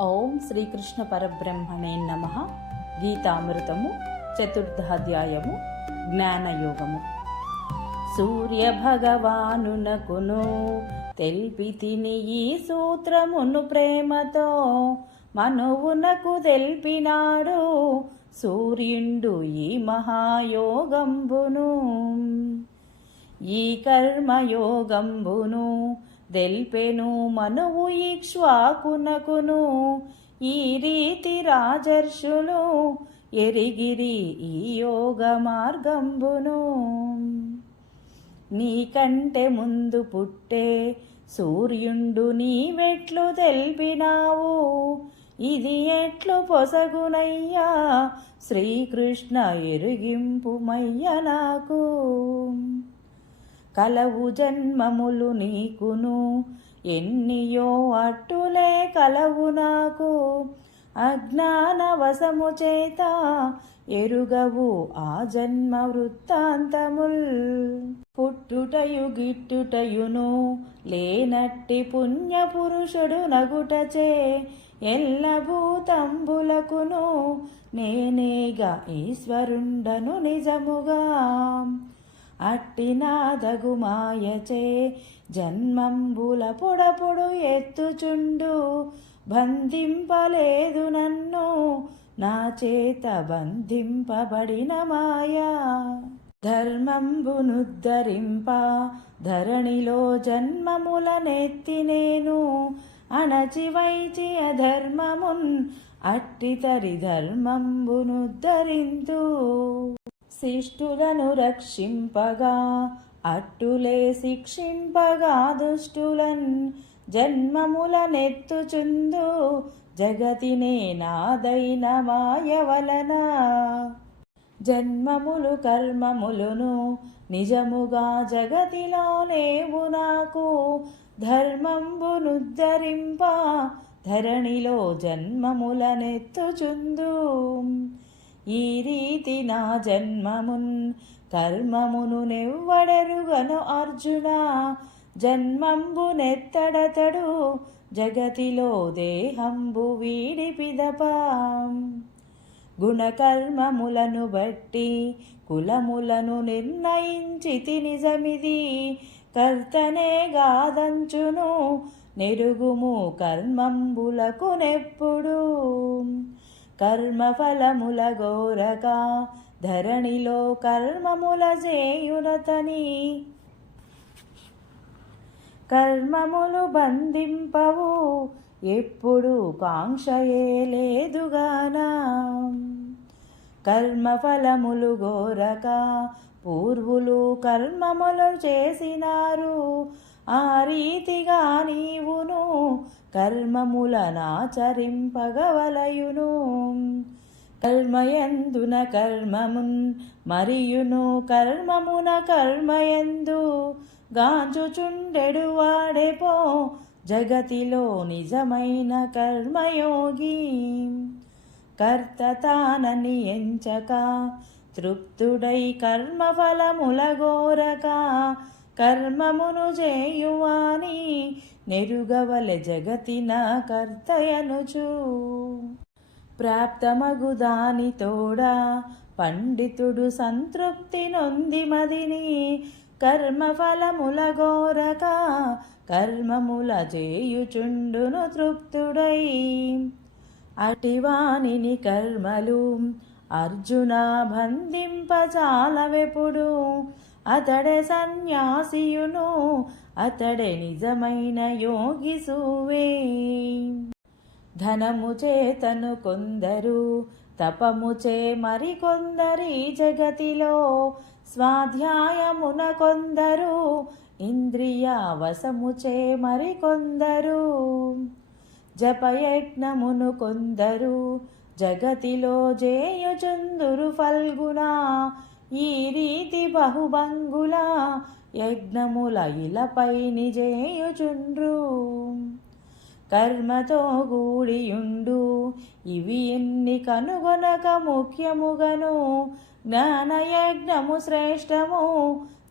ఓం శ్రీకృష్ణ పరబ్రహ్మణే నమః. గీతామృతము చతుర్థాధ్యాయము జ్ఞానయోగము. సూర్య భగవానునకును తెల్పితిని ఈ సూత్రమును ప్రేమతో మనువునకు తెల్పినాడు సూర్యుండు ఈ మహాయోగంబును. ఈ కర్మయోగంబును దెల్పెను మనువు ఇక్ష్వాకునకును. ఈ రీతి రాజర్షులు ఎరిగిరి ఈ యోగ మార్గంబును. నీకంటే ముందు పుట్టే సూర్యుండు నీవెట్లు తెల్పినావు, ఇది ఎట్లు పొసగునయ్యా శ్రీకృష్ణ ఎరిగింపుమయ్య నాకు. కలవు జన్మములు నీకును ఎన్నియో అట్టులే కలవు నాకు. అజ్ఞానవశము చేత ఎరుగవు ఆ జన్మ వృత్తాంతముల్. పుట్టుటయు గిట్టుటయును లేనట్టి పుణ్యపురుషుడు నగుటచే ఎల్ల భూతంబులకును నేనేగా ఈశ్వరుండను నిజముగా. అట్టి నాదగు మాయచే జన్మంబుల పొడపొడు ఎత్తుచుండు. బంధింపలేదు నన్ను నా చేత బంధింపబడిన మాయా. ధర్మంబునుద్ధరింప ధరణిలో జన్మములనెత్తి నేను. అణచివైచి అధర్మమున్ అట్టితరి ధర్మంబునుద్ధరింతు. శిష్టులను రక్షింపగా అట్టులే శిక్షింపగా దుష్టులన్. జన్మములనెత్తుచుందు జగతినే నాదైన మాయ వలన. జన్మములు కర్మములును నిజముగా జగతిలో లేవు నాకు. ధర్మంబునుద్ధరింప ధరణిలో జన్మములనెత్తుచుందు. ఈ రీతి నా జన్మమున్ కర్మమును నెవ్వడెరుగను అర్జున. జన్మంబునెత్తడతడు జగతిలో దేహంబు వీడి పిదప. గుణకర్మములను బట్టి కులములను నిర్ణయించితి నిజమిది. కర్తనే గాదంచును నెరుగుము కర్మంబులకు నెప్పుడు. కర్మఫలముల గోరక ధరణిలో కర్మముల చేయునతని. కర్మములు బంధింపవు ఎప్పుడు కాంక్షయే లేదుగానా. కర్మఫలములు గోరక పూర్వులు కర్మములు చేసినారు. ఆ రీతిగా నీవును కర్మములనాచరింపగవలయును. కర్మయందున కర్మమున్ మరియును కర్మమున కర్మయందు గాంచుచుండెడు వాడెపో జగతిలో నిజమైన కర్మయోగి. కర్త తానని ఎంచక తృప్తుడై కర్మఫలముల గోరక కర్మమును చేయువాని నెరుగవలె జగతిన కర్తయనుచు. ప్రాప్తమగు దాని తోడా పండితుడు సంతృప్తి నొంది మదిని. కర్మఫలముల గోరక కర్మముల చేయుచుండును తృప్తుడై. అటివానిని కర్మలు అర్జున బంధింపజాలవెప్పుడు. అతడే సన్యాసియును అతడే నిజమైన యోగి సూవే. ధనము చేతను కొందరు తపముచే మరికొందరి జగతిలో. స్వాధ్యాయమున కొందరు ఇంద్రియ వశముచే మరికొందరు. జపయజ్ఞమును కొందరు జగతిలో జేయుచుందురు ఫల్గునా. ఈ రీతి బహుభంగుల యజ్ఞముల ఇలపై నిజేయుచుండ్రు. కర్మతో గూడియుండు ఇవి ఎన్ని కనుగొనక ముఖ్యముగను. జ్ఞానయజ్ఞము శ్రేష్టము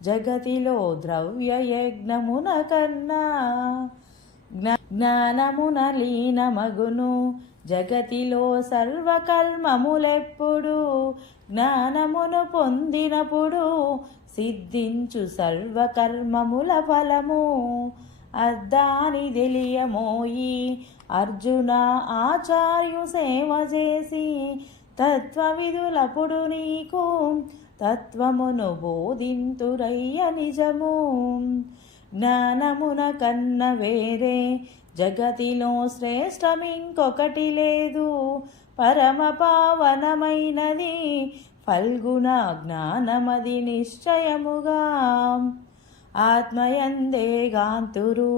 జగతిలో ద్రవ్య యజ్ఞమున కన్నా జ్ఞానమున లీనమగును జగతిలో సర్వకర్మములెప్పుడు జ్ఞానమును పొందినప్పుడు సిద్ధించు సర్వకర్మముల ఫలము అద్దాని తెలియమోయి అర్జున ఆచార్యు సేవ చేసి తత్వవిధులప్పుడు నీకు తత్వమును బోధింతురయ్య నిజము జ్ఞానమున కన్న వేరే జగతిలో శ్రేష్టమింకొకటి లేదు పరమ పావనమైనది ఫల్గుణ జ్ఞానమది నిశ్చయముగా ఆత్మయందే గాంతురు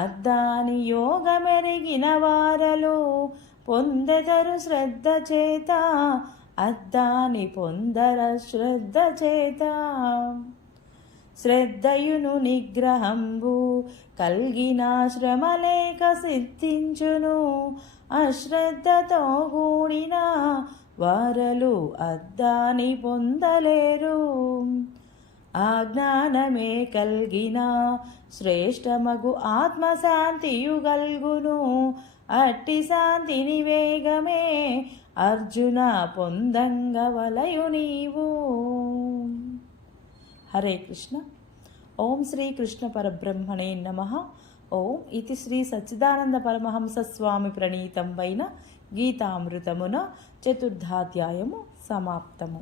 అద్దాని యోగమెరిగిన వారలు పొందెదరు శ్రద్ధ చేత అద్దాని పొందర శ్రద్ధ చేత శ్రద్ధయును నిగ్రహంబు కల్గిన శ్రమలేక సిద్ధించును అశ్రద్ధతో కూడిన వారలు అద్దాని పొందలేరు ఆ జ్ఞానమే కల్గిన శ్రేష్టమగు ఆత్మశాంతియు గల్గును అట్టి శాంతిని వేగమే అర్జున పొందంగవలయు నీవు. హరే కృష్ణ. ఓం శ్రీ కృష్ణ పరబ్రహ్మణే నమః. ఓం ఇతి శ్రీ సచ్చిదానంద పరమహంస స్వామి ప్రణీతం వైన గీతామృతమున చతుర్థాధ్యాయము సమాప్తము.